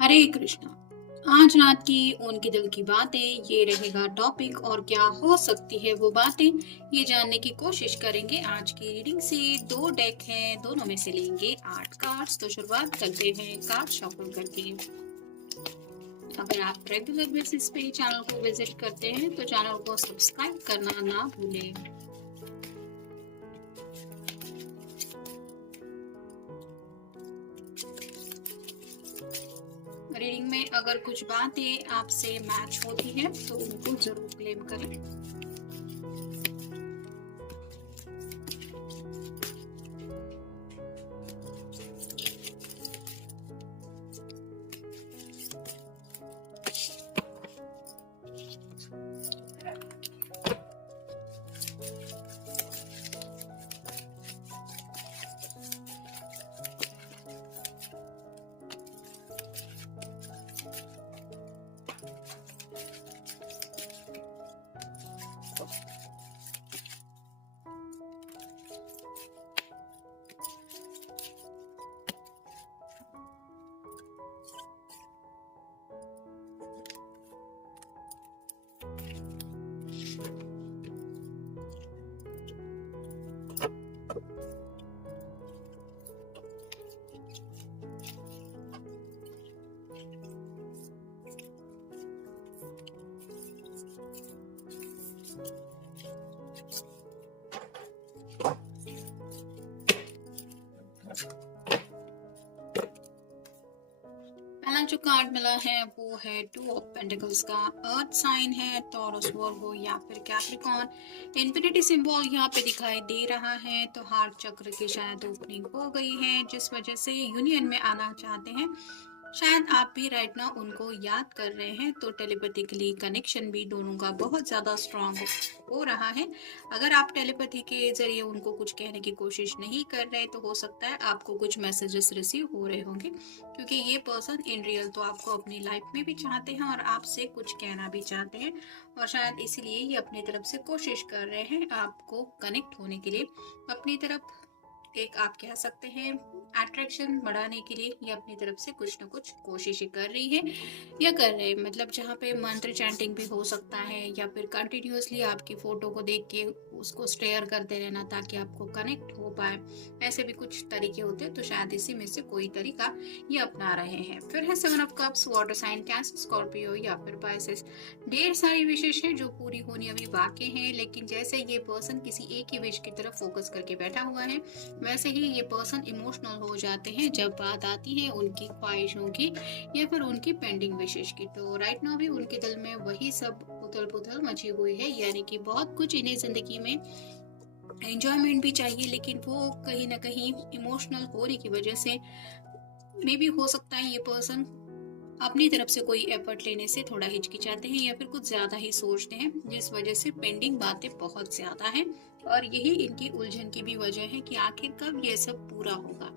हरे कृष्णा। आज रात की उनके दिल की बातें ये रहेगा टॉपिक, और क्या हो सकती है वो बातें ये जानने की कोशिश करेंगे। आज की रीडिंग से 2 डेक हैं, दोनों में से लेंगे 8 कार्ड्स। तो शुरुआत करते हैं कार्ड शफल करके। अगर आप रेगुलर बेसिस पे चैनल को विजिट करते हैं तो चैनल को सब्सक्राइब करना ना भूलें। रीडिंग में अगर कुछ बातें आपसे मैच होती हैं तो उनको जरूर क्लेम करें। पहला जो कार्ड मिला है वो है 2 ऑफ पेंटिकल्स का। अर्थ साइन है, टॉरस, वर्गो या फिर कैप्रिकॉर्न। इन्फिनिटी सिंबल यहाँ पे दिखाई दे रहा है। तो हार्ट चक्र की शायद ओपनिंग हो गई है, जिस वजह से यूनियन में आना चाहते हैं। शायद आप भी राइट नाउ उनको याद कर रहे हैं। तो टेलीपैथिकली कनेक्शन भी दोनों का बहुत ज्यादा स्ट्रांग हो रहा है। अगर आप टेलीपैथी के जरिए उनको कुछ कहने की कोशिश नहीं कर रहे तो हो सकता है आपको कुछ मैसेजेस रिसीव हो रहे होंगे, क्योंकि ये पर्सन इन रियल तो आपको अपनी लाइफ में भी चाहते हैं और आपसे कुछ कहना भी चाहते हैं। और शायद इसीलिए ये अपनी तरफ से कोशिश कर रहे हैं आपको कनेक्ट होने के लिए। अपनी तरफ एक आप कह सकते हैं अट्रैक्शन बढ़ाने के लिए ये अपनी तरफ से कुछ ना कुछ कोशिशें कर रही है या कर रहे हैं। मतलब जहाँ पे मंत्र चैंटिंग भी हो सकता है, या फिर कंटिन्यूअसली आपकी फोटो को देख के उसको स्टेयर करते रहना ताकि आपको कनेक्ट हो पाए। ऐसे भी कुछ तरीके होते हैं, तो शायद इसी में से कोई तरीका ये अपना रहे हैं। फिर है 7 of cups, water sign, Cancer, Scorpio या फिर पाइसेस। ढेर सारी विशेष है जो पूरी होनी अभी बाकी है, लेकिन जैसे ये पर्सन किसी एक ही विश की तरफ फोकस करके बैठा हुआ है, वैसे ही ये पर्सन इमोशनल हो जाते हैं जब बात आती है उनकी ख्वाहिशों की या फिर उनकी पेंडिंग विशेष की। तो राइट नाउ भी उनके दिल में वही सब उथल पुथल मची हुई है, यानी कि बहुत कुछ इन्हें जिंदगी में एंजॉयमेंट भी चाहिए, लेकिन वो कहीं ना कहीं इमोशनल होने की वजह से मे भी हो सकता है ये पर्सन अपनी तरफ से कोई एफर्ट लेने से थोड़ा हिचकिचाते हैं या फिर कुछ ज्यादा ही सोचते हैं, जिस वजह से पेंडिंग बातें बहुत ज्यादा हैं। और यही इनकी उलझन की भी वजह है कि आखिर कब ये सब पूरा होगा।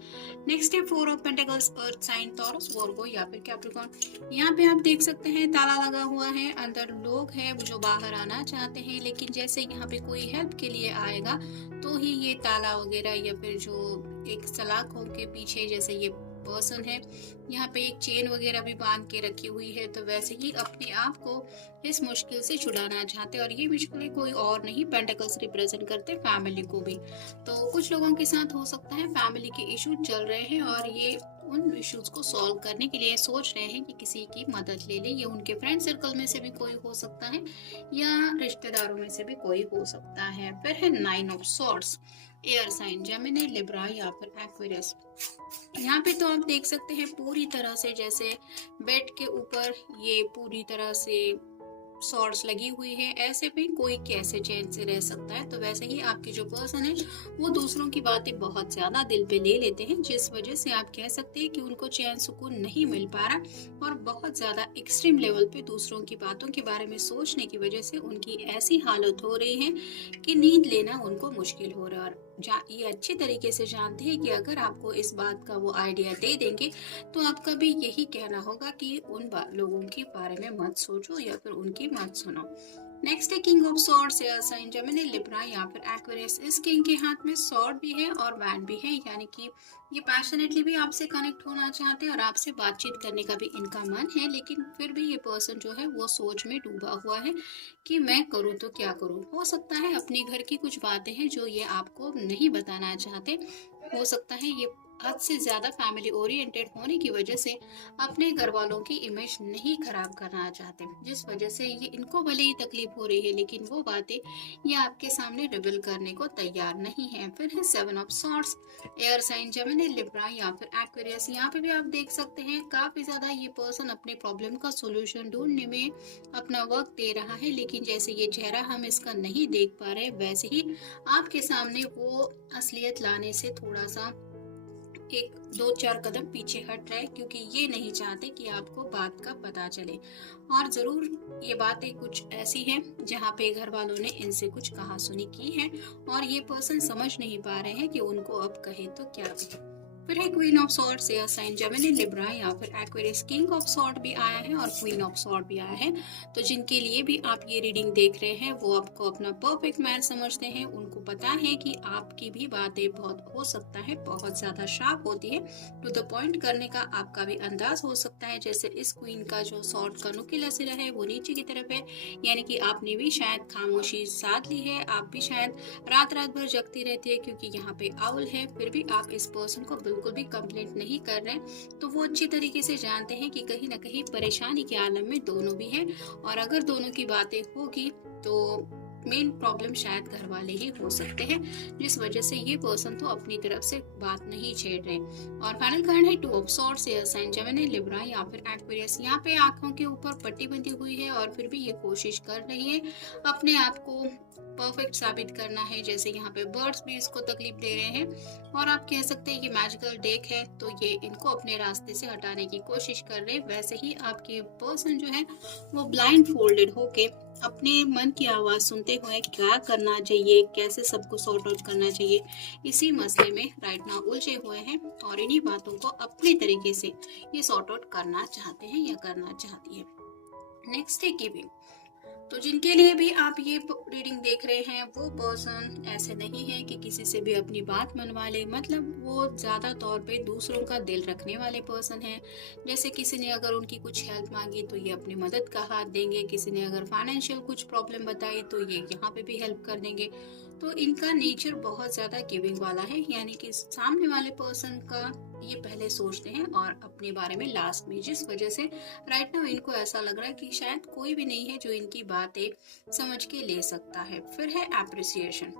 नेक्स्ट है 4 of pentacles, earth sign, Taurus, Virgo या फिर कैप्रिकॉर्न। यहाँ पे आप देख सकते हैं ताला लगा हुआ है, अंदर लोग हैं जो बाहर आना चाहते हैं, लेकिन जैसे यहाँ पे कोई हेल्प के लिए आएगा तो ही ये ताला वगैरह या फिर जो एक सलाखों के पीछे जैसे ये पर्सन है, यहाँ पे एक चेन वगैरह भी बांध के रखी हुई है, तो वैसे ही अपने आप को इस मुश्किल से छुड़ाना चाहते हैं। और ये मुश्किलें कोई और नहीं, पेंटिकल्स रिप्रेजेंट करते फैमिली को भी। तो कुछ लोगों के साथ हो सकता है फैमिली के इशू चल रहे हैं और ये उन इश्यूज को सॉल्व करने के लिए सोच रहे हैं कि किसी की मदद ले ले। ये उनके फ्रेंड सर्कल में से भी कोई हो सकता है या रिश्तेदारों में से भी कोई हो सकता है। फिर है 9 of swords, air sign, Gemini, Libra या फिर एक्वेरियस। यहाँ पे तो आप देख सकते हैं पूरी तरह से जैसे बेड के ऊपर ये पूरी तरह से सॉर्ड्स लगी हुई है, ऐसे में कोई कैसे चैन से रह सकता है। तो वैसे ही आपके जो पर्सन है वो दूसरों की बातें बहुत ज्यादा दिल पे ले लेते हैं, जिस वजह से आप कह सकते हैं कि उनको चैन सुकून नहीं मिल पा रहा और बहुत ज्यादा एक्सट्रीम लेवल पे दूसरों की बातों के बारे में सोचने की वजह से उनकी ऐसी हालत हो रही है कि नींद लेना उनको मुश्किल हो रहा है। और ये अच्छी तरीके से जानते हैं कि अगर आपको इस बात का वो आइडिया दे देंगे तो आपका भी यही कहना होगा कि उन लोगों के बारे में मत सोचो या फिर उनकी मत सुनो। नेक्स्ट है किंग ऑफ सॉर्ड्स या साइन जेमिनी लिब्रा या फिर एक्वेरियस। इस किंग के हाथ में सॉर्ड भी है और वैंड भी है, यानी कि ये पैशनेटली भी आपसे कनेक्ट होना चाहते हैं और आपसे बातचीत करने का भी इनका मन है, लेकिन फिर भी ये पर्सन जो है वो सोच में डूबा हुआ है कि मैं करूँ तो क्या करूँ। हो सकता है अपने घर की कुछ बातें हैं जो ये आपको नहीं बताना चाहते, हो सकता है ये हद से ज्यादा फैमिली ओरिएंटेड होने की वजह से अपने घर वालों की इमेज नहीं खराब करना चाहते, जिस वजह से ये इनको भले ही तकलीफ हो रही है लेकिन वो बातें ये आपके सामने रिवील करने को तैयार नहीं है। फिर है seven of swords, air sign Gemini Libra या फिर एक्वेरियस। यहाँ पे भी आप देख सकते हैं काफी ज्यादा ये पर्सन अपने प्रॉब्लम का सोल्यूशन ढूंढने में अपना वक्त दे रहा है, लेकिन जैसे ये चेहरा हम इसका नहीं देख पा रहे वैसे ही आपके सामने वो असलियत लाने से थोड़ा सा एक 2-4 कदम पीछे हट रहे, क्योंकि ये नहीं चाहते कि आपको बात का पता चले। और जरूर ये बातें कुछ ऐसी हैं जहाँ पे घर वालों ने इनसे कुछ कहा सुनी की है और ये पर्सन समझ नहीं पा रहे हैं कि उनको अब कहे तो क्या कहे। फिर है क्वीन ऑफ सॉर्ड्स या साइन जेमिनी लिब्रा या फिर एक्वेरियस। किंग ऑफ सॉर्ड भी आया है और क्वीन ऑफ सॉर्ड भी आया है। तो जिनके लिए भी आप ये रीडिंग देख रहे हैं वो आपको अपना परफेक्ट मैन समझते हैं, उनको पता है कि आपकी भी बातें बहुत हो सकता है बहुत ज्यादा शार्प होती है, टू द पॉइंट करने का आपका भी अंदाज हो सकता है। जैसे इस क्वीन का जो सॉर्ड का नुकीला सिरा है वो नीचे की तरफ है, यानी कि आपने भी शायद खामोशी साध ली है, आप भी शायद रात रात भर जगती रहती है क्योंकि यहाँ पे आउल है, फिर भी आप इस पर्सन को बिल्कुल भी कंप्लेंट नहीं कर रहे। तो वो अच्छी तरीके से जानते हैं कि कहीं ना कहीं परेशानी के आलम में दोनों भी हैं और अगर दोनों की बातें होगी तो मेन प्रॉब्लम शायद घर वाले ही हो सकते हैं, जिस वजह से ये पर्सन तो अपनी तरफ से बात नहीं छेड़ रहे। और फाइनल कार्ड है two of swords, air sign Gemini Libra या फिर एक्वेरियस। यहाँ पे आंखों के ऊपर पट्टी बंधी हुई है और फिर भी ये कोशिश कर रही है अपने आप को परफेक्ट साबित करना है। जैसे यहाँ पे बर्ड्स भी इसको तकलीफ दे रहे हैं और आप कह सकते हैं कि मैजिकल डेक है तो ये इनको अपने रास्ते से हटाने की कोशिश कर रहे हैं। वैसे ही आपके पर्सन जो है वो ब्लाइंड फोल्डेड होके अपने मन की आवाज सुनते हुए क्या करना चाहिए, कैसे सबको सॉर्ट आउट करना चाहिए, इसी मसले में राइट नाउ उलझे हुए हैं और इन्हीं बातों को अपने तरीके से ये सॉर्ट आउट करना चाहते हैं या करना चाहती है। नेक्स्ट है गिविंग। तो जिनके लिए भी आप ये रीडिंग देख रहे हैं वो पर्सन ऐसे नहीं है कि किसी से भी अपनी बात मनवा ले, मतलब वो ज्यादा तौर पे दूसरों का दिल रखने वाले पर्सन है। जैसे किसी ने अगर उनकी कुछ हेल्प मांगी तो ये अपनी मदद का हाथ देंगे, किसी ने अगर फाइनेंशियल कुछ प्रॉब्लम बताई तो ये यहाँ पे भी हेल्प कर देंगे। तो इनका नेचर बहुत ज्यादा गिविंग वाला है, यानी कि सामने वाले पर्सन का ये पहले सोचते हैं और अपने बारे में लास्ट में, जिस वजह से राइट नाउ इनको ऐसा लग रहा है कि शायद कोई भी नहीं है जो इनकी बातें समझ के ले सकता है। फिर है एप्रिसिएशन।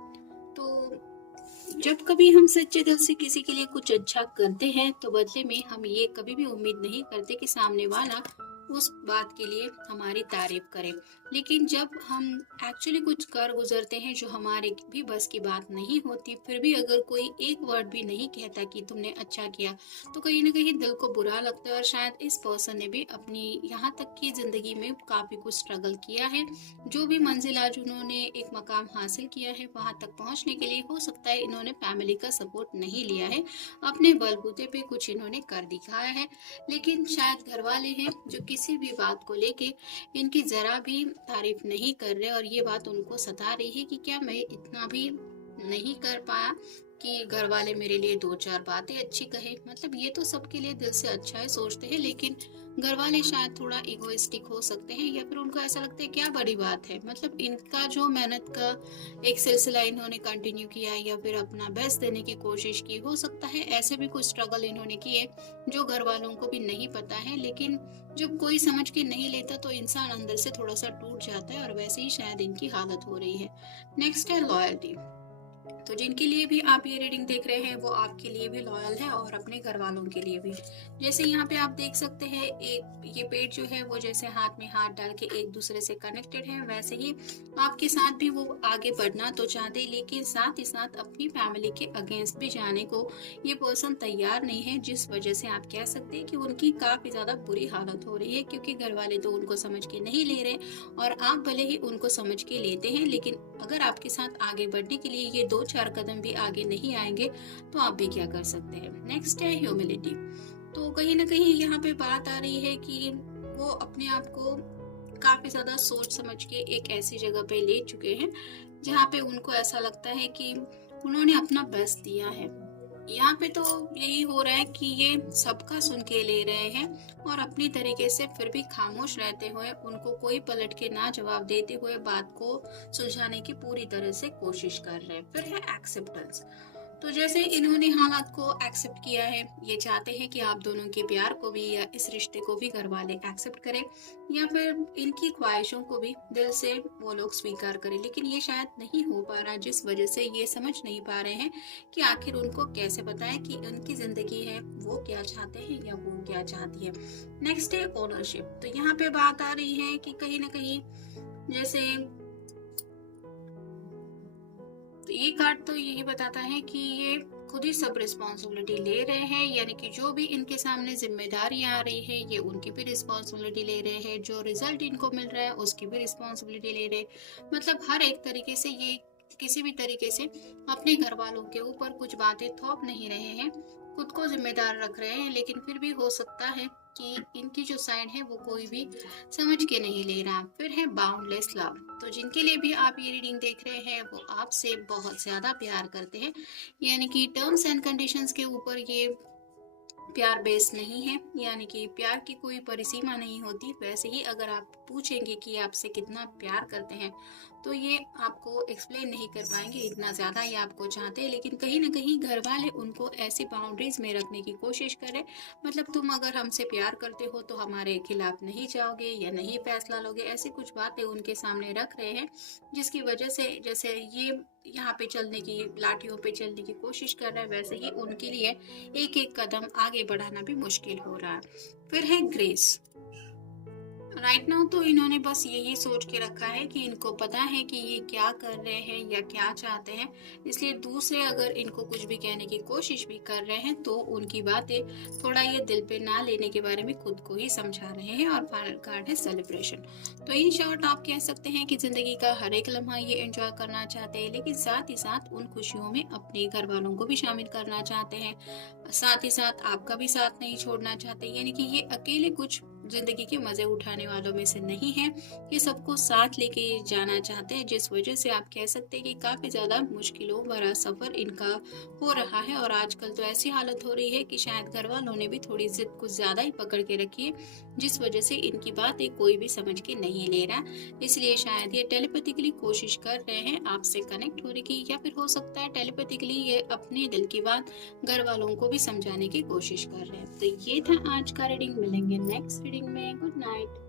तो जब कभी हम सच्चे दिल से किसी के लिए कुछ अच्छा करते हैं तो बदले में हम ये कभी भी उम्मीद नहीं करते कि सामने वाला उस बात के लिए हमारी तारीफ करे, लेकिन जब हम एक्चुअली कुछ कर गुजरते हैं जो हमारे भी बस की बात नहीं होती, फिर भी अगर कोई एक वर्ड भी नहीं कहता कि तुमने अच्छा किया तो कहीं ना कहीं दिल को बुरा लगता है। और शायद इस पर्सन ने भी अपनी यहाँ तक की जिंदगी में काफी कुछ स्ट्रगल किया है, जो भी मंजिल आज उन्होंने एक मकाम हासिल किया है वहां तक पहुंचने के लिए हो सकता है इन्होंने फैमिली का सपोर्ट नहीं लिया है, अपने बलबूते पे कुछ इन्होंने कर दिखाया है, लेकिन शायद घर वाले हैं जो किसी भी बात को लेके इनकी जरा भी तारीफ नहीं कर रहे और ये बात उनको सता रही है कि क्या मैं इतना भी नहीं कर पाया कि घर वाले मेरे लिए 2-4 बातें अच्छी कहे। मतलब ये तो सबके लिए दिल से अच्छा है सोचते हैं, लेकिन घर वाले शायद थोड़ा इगोइस्टिक हो सकते हैं या फिर उनको ऐसा लगता है क्या बड़ी बात है। मतलब इनका जो मेहनत का एक सिलसिला इन्होंने कंटिन्यू किया या फिर अपना बेस्ट देने की कोशिश की, हो सकता है ऐसे भी कुछ स्ट्रगल इन्होंने किए जो घर वालों को भी नहीं पता है, लेकिन जब कोई समझ के नहीं लेता तो इंसान अंदर से थोड़ा सा टूट जाता है और वैसे ही शायद इनकी हालत हो रही है। नेक्स्ट है लॉयल्टी। तो जिनके लिए भी आप ये रीडिंग देख रहे हैं वो आपके लिए भी लॉयल है और अपने घर वालों के लिए भी। जैसे यहाँ पे आप देख सकते हैं एक ये पेड़ जो है वो जैसे हाथ में हाथ डाल के एक दूसरे से कनेक्टेड है, वैसे ही आपके साथ भी वो आगे बढ़ना तो चाहते, लेकिन साथ ही साथ अपनी फैमिली के अगेंस्ट भी जाने को ये पर्सन तैयार नहीं है, जिस वजह से आप कह सकते हैं कि उनकी काफी ज्यादा बुरी हालत हो रही है, क्योंकि घर वाले तो उनको समझ के नहीं ले रहे और आप भले ही उनको समझ के लेते हैं, लेकिन अगर आपके साथ आगे बढ़ने के लिए ये 2-4 कदम भी आगे नहीं आएंगे तो आप भी क्या कर सकते हैं। नेक्स्ट है ह्यूमिलिटी। तो कहीं ना कहीं यहाँ पे बात आ रही है कि वो अपने आप को काफी ज्यादा सोच समझ के एक ऐसी जगह पे ले चुके हैं जहाँ पे उनको ऐसा लगता है कि उन्होंने अपना बेस्ट दिया है। यहाँ पे तो यही हो रहा है कि ये सबका सुन के ले रहे हैं और अपनी तरीके से फिर भी खामोश रहते हुए, उनको कोई पलट के ना जवाब देते हुए बात को सुलझाने की पूरी तरह से कोशिश कर रहे हैं। फिर है एक्सेप्टेंस। तो जैसे इन्होंने हालात को एक्सेप्ट किया है, ये चाहते हैं कि आप दोनों के प्यार को भी या इस रिश्ते को भी घर वाले एक्सेप्ट करें या फिर इनकी ख्वाहिशों को भी दिल से वो लोग स्वीकार करें, लेकिन ये शायद नहीं हो पा रहा, जिस वजह से ये समझ नहीं पा रहे हैं कि आखिर उनको कैसे बताएं कि उनकी जिंदगी है वो क्या चाहते हैं या वो क्या चाहती है। नेक्स्ट है ओनरशिप। तो यहाँ पे बात आ रही है कि कहीं ना कहीं जैसे तो ये कार्ड तो यही बताता है कि ये खुद ही सब रिस्पॉन्सिबिलिटी ले रहे हैं, यानी कि जो भी इनके सामने जिम्मेदारी आ रही है ये उनकी भी रिस्पॉन्सिबिलिटी ले रहे हैं, जो रिजल्ट इनको मिल रहा है उसकी भी रिस्पॉन्सिबिलिटी ले रहे हैं। मतलब हर एक तरीके से ये किसी भी तरीके से अपने घर वालों के ऊपर कुछ बातें थोप नहीं रहे हैं, खुद को जिम्मेदार रख रहे हैं, लेकिन फिर भी हो सकता है कि इनकी जो साइड है वो कोई भी समझ के नहीं ले रहा। फिर है बाउंडलेस लव। तो जिनके लिए भी आप ये रीडिंग देख रहे हैं वो आपसे बहुत ज्यादा प्यार करते हैं, यानी कि टर्म्स एंड कंडीशंस के ऊपर ये प्यार बेस नहीं है, यानी कि प्यार की कोई परिसीमा नहीं होती। वैसे ही अगर आप पूछेंगे कि आपसे कितना प्यार करते हैं तो ये आपको एक्सप्लेन नहीं कर पाएंगे, इतना ज्यादा ये आपको चाहते हैं, लेकिन कहीं ना कहीं घर वाले उनको ऐसी बाउंड्रीज में रखने की कोशिश करें। मतलब तुम अगर हमसे प्यार करते हो तो हमारे खिलाफ नहीं जाओगे या नहीं फैसला लोगे, ऐसी कुछ बातें उनके सामने रख रहे हैं, जिसकी वजह से जैसे ये यहाँ पे चलने की लाठियों पे चलने की कोशिश कर रहे हैं, वैसे ही उनके लिए एक एक कदम आगे बढ़ाना भी मुश्किल हो रहा है। फिर है ग्रेस। राइट नाउ तो इन्होंने बस यही सोच के रखा है कि इनको पता है कि ये क्या कर रहे हैं या क्या चाहते हैं, इसलिए दूसरे अगर इनको कुछ भी कहने की कोशिश भी कर रहे हैं तो उनकी बातें थोड़ा ये दिल पे ना लेने के बारे में खुद को ही समझा रहे हैं। और फाइनल कार्ड है सेलिब्रेशन। तो इन शॉर्ट आप कह सकते हैं कि जिंदगी का हर एक लम्हा ये एंजॉय करना चाहते हैं, लेकिन साथ ही साथ उन खुशियों में अपने घर वालों को भी शामिल करना चाहते हैं, साथ ही साथ आपका भी साथ नहीं छोड़ना चाहते, यानी कि ये अकेले कुछ जिंदगी के मजे उठाने वालों में से नहीं है, ये सबको साथ लेके जाना चाहते हैं, जिस वजह से आप कह सकते हैं कि काफी ज्यादा मुश्किलों भरा सफर इनका हो रहा है। और आजकल तो ऐसी हालत हो रही है कि शायद घर वालों ने भी थोड़ी जिद कुछ ज्यादा ही पकड़ के रखी है, जिस वजह से इनकी बात कोई भी समझ के नहीं ले रहा, इसलिए शायद ये टेलीपैथिकली कोशिश कर रहे हैं आपसे कनेक्ट होने की, या फिर हो सकता है टेलीपैथिकली ये अपने दिल की बात घर वालों को भी समझाने की कोशिश कर रहे हैं। तो ये था आज का रीडिंग, मिलेंगे नेक्स्ट रीडिंग में। Good night.